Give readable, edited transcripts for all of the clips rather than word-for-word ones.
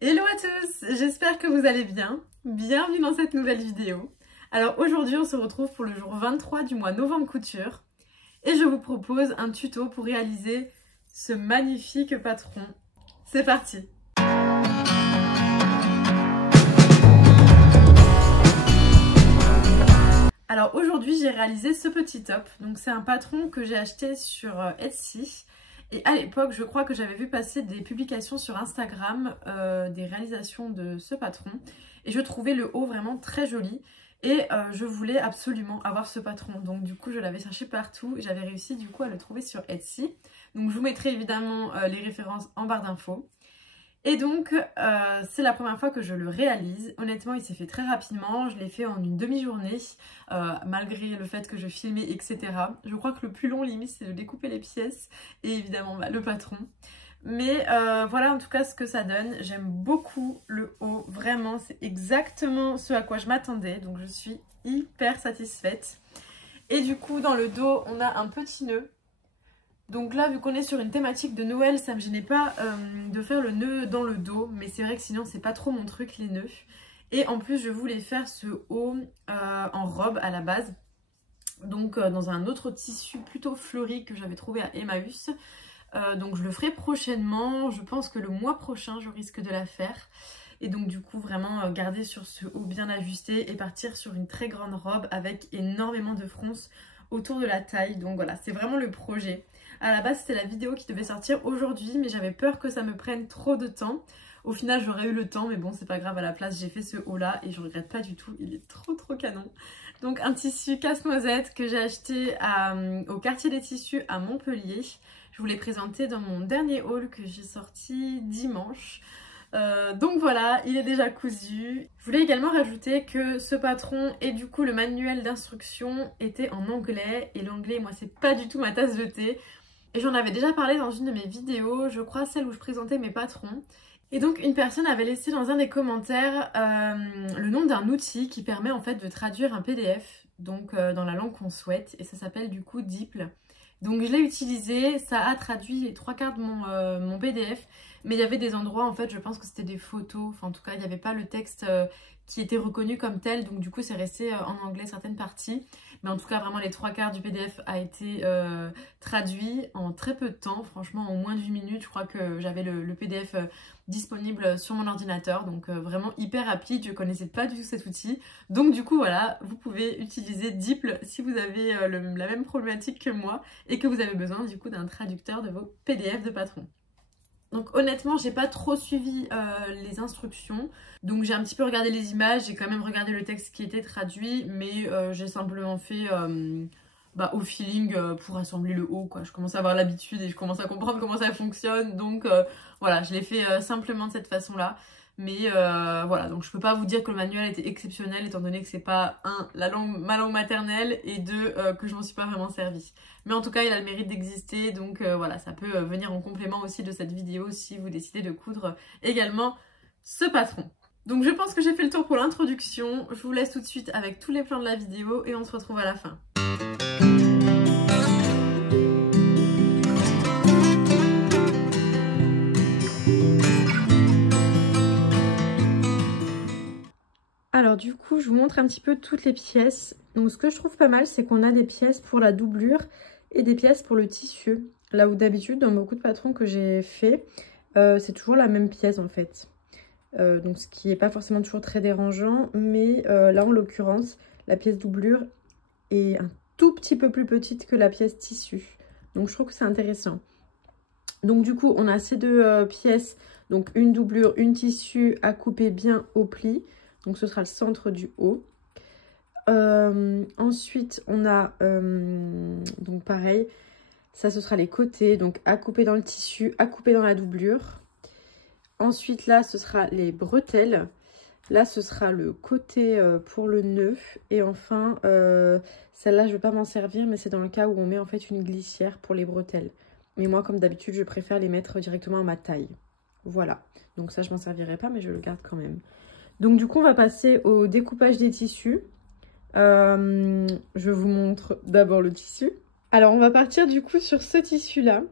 Hello à tous, j'espère que vous allez bien. Bienvenue dans cette nouvelle vidéo. Alors aujourd'hui on se retrouve pour le jour 23 du mois novembre couture et je vous propose un tuto pour réaliser ce magnifique patron. C'est parti! Alors aujourd'hui j'ai réalisé ce petit top, donc c'est un patron que j'ai acheté sur Etsy. Et à l'époque, je crois que j'avais vu passer des publications sur Instagram des réalisations de ce patron. Et je trouvais le haut vraiment très joli. Et je voulais absolument avoir ce patron. Donc du coup, je l'avais cherché partout. Et j'avais réussi du coup à le trouver sur Etsy. Donc je vous mettrai évidemment les références en barre d'infos. Et donc, c'est la première fois que je le réalise. Honnêtement, il s'est fait très rapidement. Je l'ai fait en une demi-journée, malgré le fait que je filmais, etc. Je crois que le plus long, limite, c'est de découper les pièces et évidemment le patron. Mais voilà en tout cas ce que ça donne. J'aime beaucoup le haut. Vraiment, c'est exactement ce à quoi je m'attendais. Donc, je suis hyper satisfaite. Et du coup, dans le dos, on a un petit nœud. Donc là, vu qu'on est sur une thématique de Noël, ça me gênait pas de faire le nœud dans le dos. Mais c'est vrai que sinon, c'est pas trop mon truc, les nœuds. Et en plus, je voulais faire ce haut en robe à la base. Donc dans un autre tissu plutôt fleuri que j'avais trouvé à Emmaüs. Donc je le ferai prochainement. Je pense que le mois prochain, je risque de la faire. Et donc du coup, vraiment garder sur ce haut bien ajusté et partir sur une très grande robe avec énormément de fronces autour de la taille. Donc voilà, c'est vraiment le projet. À la base, c'était la vidéo qui devait sortir aujourd'hui, mais j'avais peur que ça me prenne trop de temps. Au final, j'aurais eu le temps, mais bon, c'est pas grave, à la place, j'ai fait ce haut-là et je regrette pas du tout. Il est trop canon. Donc, un tissu casse-noisette que j'ai acheté au quartier des tissus à Montpellier. Je vous l'ai présenté dans mon dernier haul que j'ai sorti dimanche. Donc voilà, il est déjà cousu. Je voulais également rajouter que ce patron et du coup le manuel d'instruction était en anglais. Et l'anglais, moi, c'est pas du tout ma tasse de thé. Et j'en avais déjà parlé dans une de mes vidéos, je crois celle où je présentais mes patrons. Et donc une personne avait laissé dans un des commentaires le nom d'un outil qui permet en fait de traduire un PDF donc dans la langue qu'on souhaite. Et ça s'appelle du coup DeepL. Donc je l'ai utilisé, ça a traduit les 3/4 de mon PDF. Mais il y avait des endroits, en fait, je pense que c'était des photos. Enfin, en tout cas, il n'y avait pas le texte qui était reconnu comme tel. Donc, du coup, c'est resté en anglais certaines parties. Mais en tout cas, vraiment, les 3/4 du PDF a été traduit en très peu de temps. Franchement, en moins de 8 minutes, je crois que j'avais le PDF disponible sur mon ordinateur. Donc, vraiment hyper rapide. Je ne connaissais pas du tout cet outil. Donc, du coup, voilà, vous pouvez utiliser DeepL si vous avez la même problématique que moi et que vous avez besoin, du coup, d'un traducteur de vos PDF de patron. Donc honnêtement, j'ai pas trop suivi les instructions. Donc j'ai un petit peu regardé les images, j'ai quand même regardé le texte qui était traduit. Mais j'ai simplement fait au feeling pour assembler le haut, quoi. Je commence à avoir l'habitude et je commence à comprendre comment ça fonctionne. Donc voilà, je l'ai fait simplement de cette façon-là. Mais voilà, donc je peux pas vous dire que le manuel était exceptionnel étant donné que c'est pas ma langue maternelle et deux, que je m'en suis pas vraiment servie. Mais en tout cas, il a le mérite d'exister, donc voilà, ça peut venir en complément aussi de cette vidéo si vous décidez de coudre également ce patron. Donc je pense que j'ai fait le tour pour l'introduction. Je vous laisse tout de suite avec tous les plans de la vidéo et on se retrouve à la fin. Alors du coup, je vous montre un petit peu toutes les pièces. Donc ce que je trouve pas mal, c'est qu'on a des pièces pour la doublure et des pièces pour le tissu. Là où d'habitude, dans beaucoup de patrons que j'ai fait, c'est toujours la même pièce en fait. Donc ce qui n'est pas forcément toujours très dérangeant. Mais là, en l'occurrence, la pièce doublure est un tout petit peu plus petite que la pièce tissu. Donc je trouve que c'est intéressant. Donc du coup, on a ces deux pièces. Donc une doublure, une tissu à couper bien au pli. Donc ce sera le centre du haut. Ensuite, on a, donc pareil, ça ce sera les côtés. Donc à couper dans le tissu, à couper dans la doublure. Ensuite, là, ce sera les bretelles. Là, ce sera le côté pour le nœud. Et enfin, celle-là, je ne vais pas m'en servir, mais c'est dans le cas où on met en fait une glissière pour les bretelles. Mais moi, comme d'habitude, je préfère les mettre directement à ma taille. Voilà. Donc ça, je m'en servirai pas, mais je le garde quand même. Donc du coup, on va passer au découpage des tissus. Je vous montre d'abord le tissu. Alors, on va partir du coup sur ce tissu-là.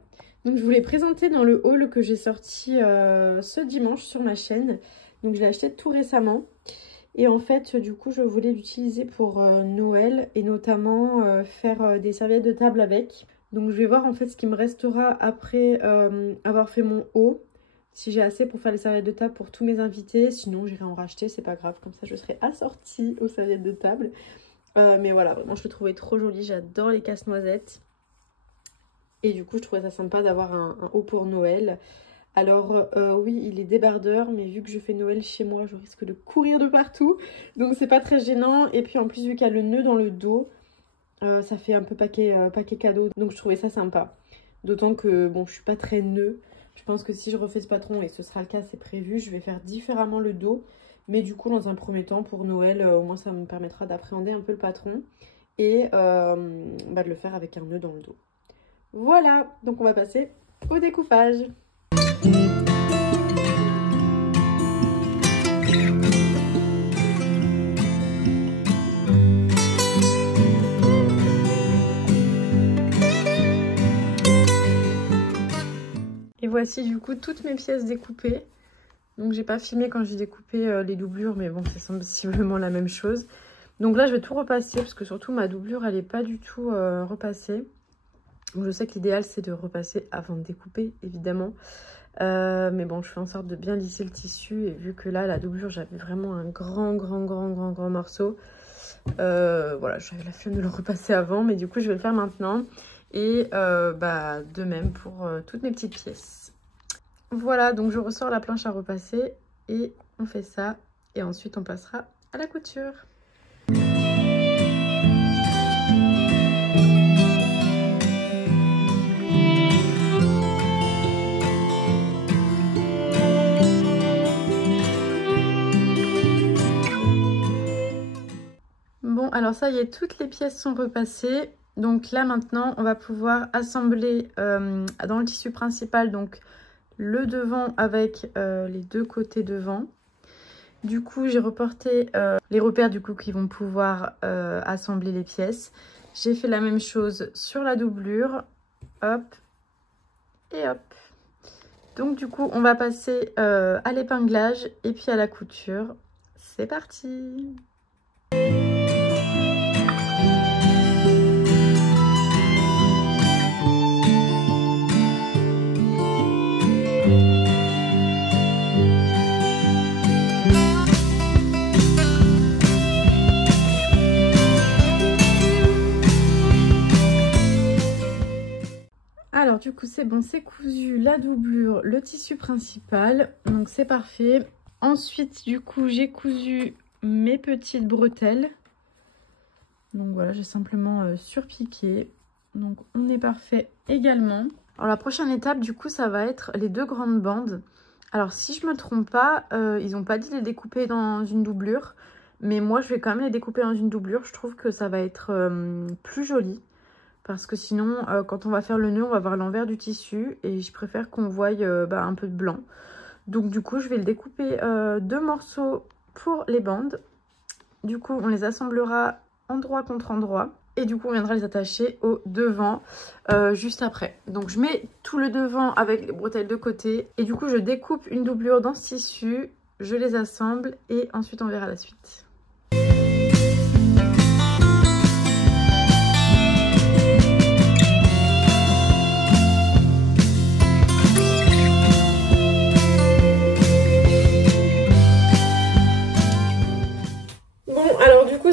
Donc je vous l'ai présenté dans le haul que j'ai sorti ce dimanche sur ma chaîne. Donc je l'ai acheté tout récemment. Et en fait, du coup, je voulais l'utiliser pour Noël et notamment faire des serviettes de table avec. Donc je vais voir en fait ce qui me restera après avoir fait mon haul. Si j'ai assez pour faire les serviettes de table pour tous mes invités. Sinon, j'irai en racheter, c'est pas grave. Comme ça, je serai assortie aux serviettes de table. Mais voilà, vraiment, je le trouvais trop joli. J'adore les casse-noisettes. Et du coup, je trouvais ça sympa d'avoir un haut pour Noël. Alors, oui, il est débardeur. Mais vu que je fais Noël chez moi, je risque de courir de partout. Donc, c'est pas très gênant. Et puis, en plus, vu qu'il y a le nœud dans le dos, ça fait un peu paquet cadeau. Donc, je trouvais ça sympa. D'autant que, bon, je suis pas très nœud. Je pense que si je refais ce patron, et ce sera le cas, c'est prévu, je vais faire différemment le dos. Mais du coup, dans un premier temps, pour Noël, au moins ça me permettra d'appréhender un peu le patron. Et de le faire avec un nœud dans le dos. Voilà, donc on va passer au découpage. Et voici du coup toutes mes pièces découpées. Donc j'ai pas filmé quand j'ai découpé les doublures, mais bon, c'est sensiblement la même chose. Donc là je vais tout repasser parce que surtout ma doublure elle est pas du tout repassée. Donc je sais que l'idéal c'est de repasser avant de découper évidemment. Mais bon, je fais en sorte de bien lisser le tissu. Et vu que là la doublure j'avais vraiment un grand morceau. Voilà, j'avais la flemme de le repasser avant, mais du coup je vais le faire maintenant. Et de même pour toutes mes petites pièces. Voilà, donc je ressors la planche à repasser et on fait ça. Et ensuite on passera à la couture. Bon, alors ça y est, toutes les pièces sont repassées. Donc là maintenant, on va pouvoir assembler dans le tissu principal donc le devant avec les deux côtés devant. Du coup, j'ai reporté les repères du coup qui vont pouvoir assembler les pièces. J'ai fait la même chose sur la doublure. Hop et hop. Donc du coup, on va passer à l'épinglage et puis à la couture. C'est parti! Alors du coup c'est bon, c'est cousu la doublure, le tissu principal, donc c'est parfait. Ensuite du coup j'ai cousu mes petites bretelles. Donc voilà, j'ai simplement surpiqué. Donc on est parfait également. Alors la prochaine étape du coup ça va être les deux grandes bandes. Alors si je me trompe pas, ils n'ont pas dit les découper dans une doublure. Mais moi je vais quand même les découper dans une doublure, je trouve que ça va être plus joli. Parce que sinon, quand on va faire le nœud, on va voir l'envers du tissu. Et je préfère qu'on voie un peu de blanc. Donc du coup, je vais le découper deux morceaux pour les bandes. Du coup, on les assemblera endroit contre endroit. Et du coup, on viendra les attacher au devant juste après. Donc je mets tout le devant avec les bretelles de côté. Et du coup, je découpe une doublure dans ce tissu. Je les assemble et ensuite on verra la suite.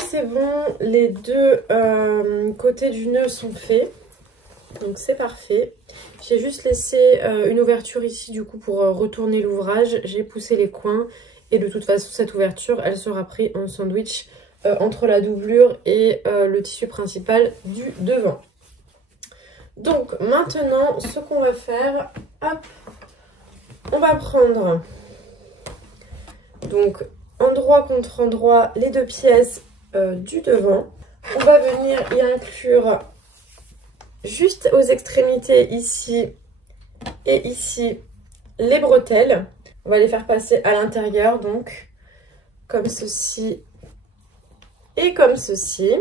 C'est bon, les deux côtés du nœud sont faits, donc c'est parfait. J'ai juste laissé une ouverture ici du coup pour retourner l'ouvrage. J'ai poussé les coins et de toute façon cette ouverture elle sera prise en sandwich entre la doublure et le tissu principal du devant. Donc maintenant ce qu'on va faire, hop, on va prendre donc endroit contre endroit les deux pièces du devant. On va venir y inclure juste aux extrémités ici et ici les bretelles. On va les faire passer à l'intérieur donc comme ceci et comme ceci.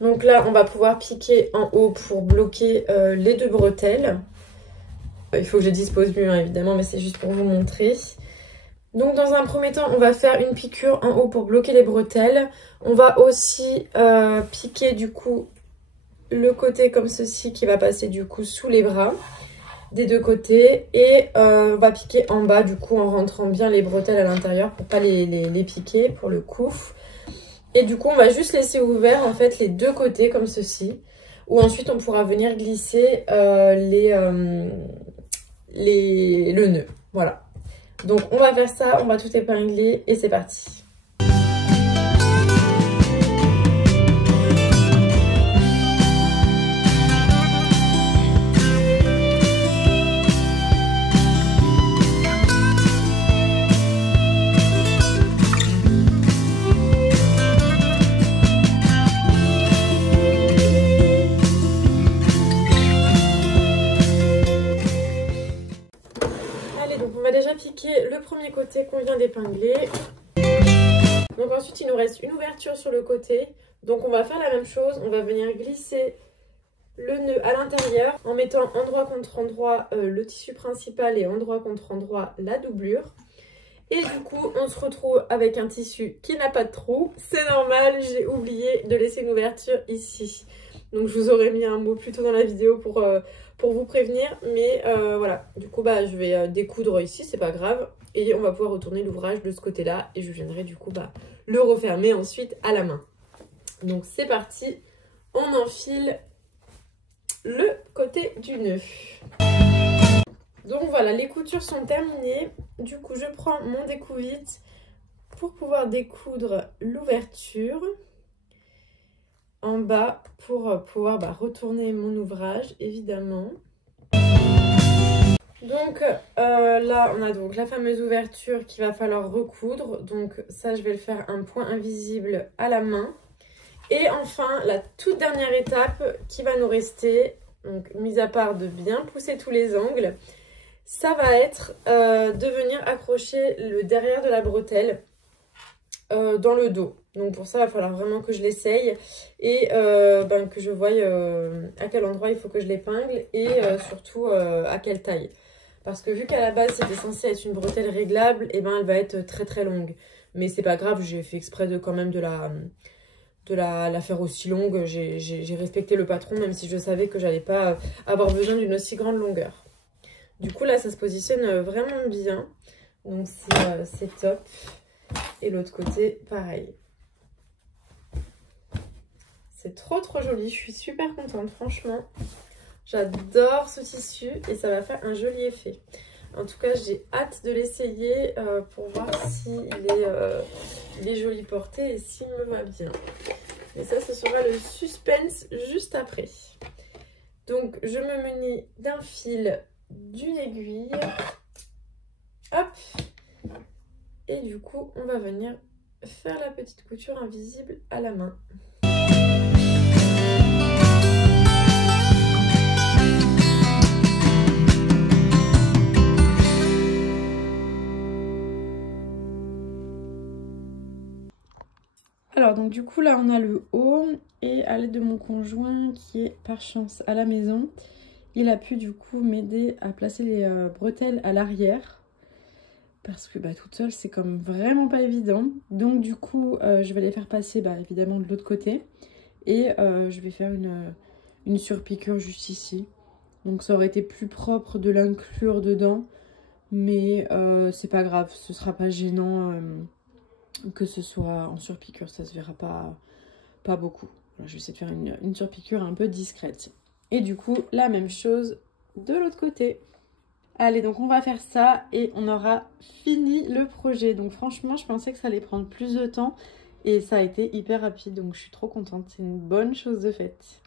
Donc là, on va pouvoir piquer en haut pour bloquer les 2 bretelles. Il faut que je dispose mieux, hein, évidemment, mais c'est juste pour vous montrer. Donc dans un premier temps, on va faire une piqûre en haut pour bloquer les bretelles. On va aussi piquer du coup le côté comme ceci qui va passer du coup sous les bras des 2 côtés. Et on va piquer en bas du coup en rentrant bien les bretelles à l'intérieur pour pas les piquer pour le coup. Et du coup, on va juste laisser ouvert en fait les 2 côtés comme ceci. Où ensuite, on pourra venir glisser le nœud. Voilà. Donc, on va faire ça, on va tout épingler et c'est parti. Piquer le premier côté qu'on vient d'épingler. Donc ensuite il nous reste une ouverture sur le côté, donc on va faire la même chose, on va venir glisser le nœud à l'intérieur en mettant endroit contre endroit le tissu principal et endroit contre endroit la doublure. Et du coup on se retrouve avec un tissu qui n'a pas de trou, c'est normal, j'ai oublié de laisser une ouverture ici. Donc je vous aurais mis un mot plus tôt dans la vidéo pour vous prévenir. Mais voilà, du coup je vais découdre ici, c'est pas grave. Et on va pouvoir retourner l'ouvrage de ce côté-là. Et je viendrai du coup le refermer ensuite à la main. Donc c'est parti, on enfile le côté du nœud. Donc voilà, les coutures sont terminées. Du coup je prends mon découvite pour pouvoir découdre l'ouverture en bas pour pouvoir retourner mon ouvrage évidemment. Donc là on a donc la fameuse ouverture qu'il va falloir recoudre, donc ça je vais le faire un point invisible à la main. Et enfin la toute dernière étape qui va nous rester, donc mis à part de bien pousser tous les angles, ça va être de venir accrocher le derrière de la bretelle dans le dos. Donc pour ça, il va falloir vraiment que je l'essaye et que je voie à quel endroit il faut que je l'épingle et surtout à quelle taille. Parce que vu qu'à la base, c'était censé être une bretelle réglable, et elle va être très très longue. Mais c'est pas grave, j'ai fait exprès de quand même de la faire aussi longue. J'ai respecté le patron, même si je savais que j'allais pas avoir besoin d'une aussi grande longueur. Du coup, là, ça se positionne vraiment bien. Donc c'est top. Et l'autre côté, pareil. C'est trop trop joli, je suis super contente, franchement. J'adore ce tissu et ça va faire un joli effet. En tout cas, j'ai hâte de l'essayer pour voir s'il est joli porté et s'il me va bien. Et ça, ce sera le suspense juste après. Donc, je me munis d'un fil, d'une aiguille. Hop! Et du coup, on va venir faire la petite couture invisible à la main. Alors donc du coup là on a le haut et à l'aide de mon conjoint qui est par chance à la maison, il a pu du coup m'aider à placer les bretelles à l'arrière parce que toute seule c'est comme vraiment pas évident. Donc du coup je vais les faire passer évidemment de l'autre côté et je vais faire une surpiqûre juste ici. Donc ça aurait été plus propre de l'inclure dedans, mais c'est pas grave, ce sera pas gênant. Que ce soit en surpiqûre, ça se verra pas beaucoup. Alors, je vais essayer de faire une surpiqûre un peu discrète. Et du coup, la même chose de l'autre côté. Allez, donc on va faire ça et on aura fini le projet. Donc franchement, je pensais que ça allait prendre plus de temps et ça a été hyper rapide. Donc je suis trop contente, c'est une bonne chose de faite.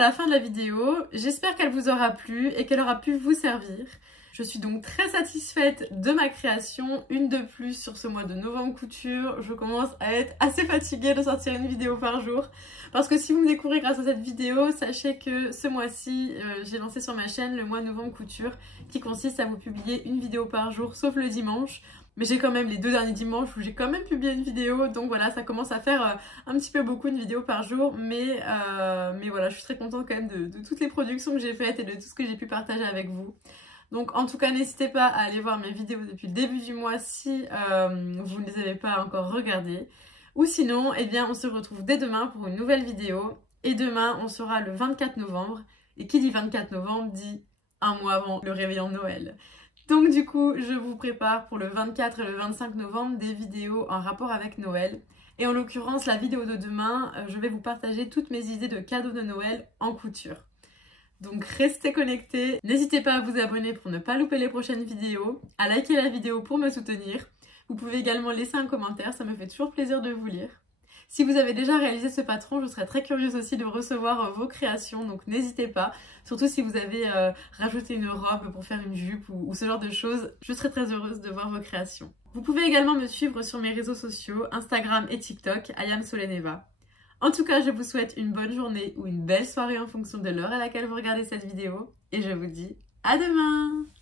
à la fin de la vidéo. J'espère qu'elle vous aura plu et qu'elle aura pu vous servir. Je suis donc très satisfaite de ma création, une de plus sur ce mois de novembre couture. Je commence à être assez fatiguée de sortir une vidéo par jour. Parce que si vous me découvrez grâce à cette vidéo, sachez que ce mois-ci, j'ai lancé sur ma chaîne le mois novembre couture qui consiste à vous publier une vidéo par jour, sauf le dimanche. Mais j'ai quand même les 2 derniers dimanches où j'ai quand même publié une vidéo, donc voilà, ça commence à faire un petit peu beaucoup une vidéo par jour, mais voilà, je suis très contente quand même de toutes les productions que j'ai faites et de tout ce que j'ai pu partager avec vous. Donc en tout cas, n'hésitez pas à aller voir mes vidéos depuis le début du mois si vous ne les avez pas encore regardées. Ou sinon, eh bien, on se retrouve dès demain pour une nouvelle vidéo. Et demain, on sera le 24 novembre. Et qui dit 24 novembre dit un mois avant le réveillon de Noël. Donc du coup, je vous prépare pour le 24 et le 25 novembre des vidéos en rapport avec Noël. Et en l'occurrence, la vidéo de demain, je vais vous partager toutes mes idées de cadeaux de Noël en couture. Donc restez connectés, n'hésitez pas à vous abonner pour ne pas louper les prochaines vidéos, à liker la vidéo pour me soutenir. Vous pouvez également laisser un commentaire, ça me fait toujours plaisir de vous lire. Si vous avez déjà réalisé ce patron, je serais très curieuse aussi de recevoir vos créations, donc n'hésitez pas. Surtout si vous avez rajouté une robe pour faire une jupe ou ce genre de choses, je serais très heureuse de voir vos créations. Vous pouvez également me suivre sur mes réseaux sociaux, Instagram et TikTok, IamSoleneva. En tout cas, je vous souhaite une bonne journée ou une belle soirée en fonction de l'heure à laquelle vous regardez cette vidéo. Et je vous dis à demain!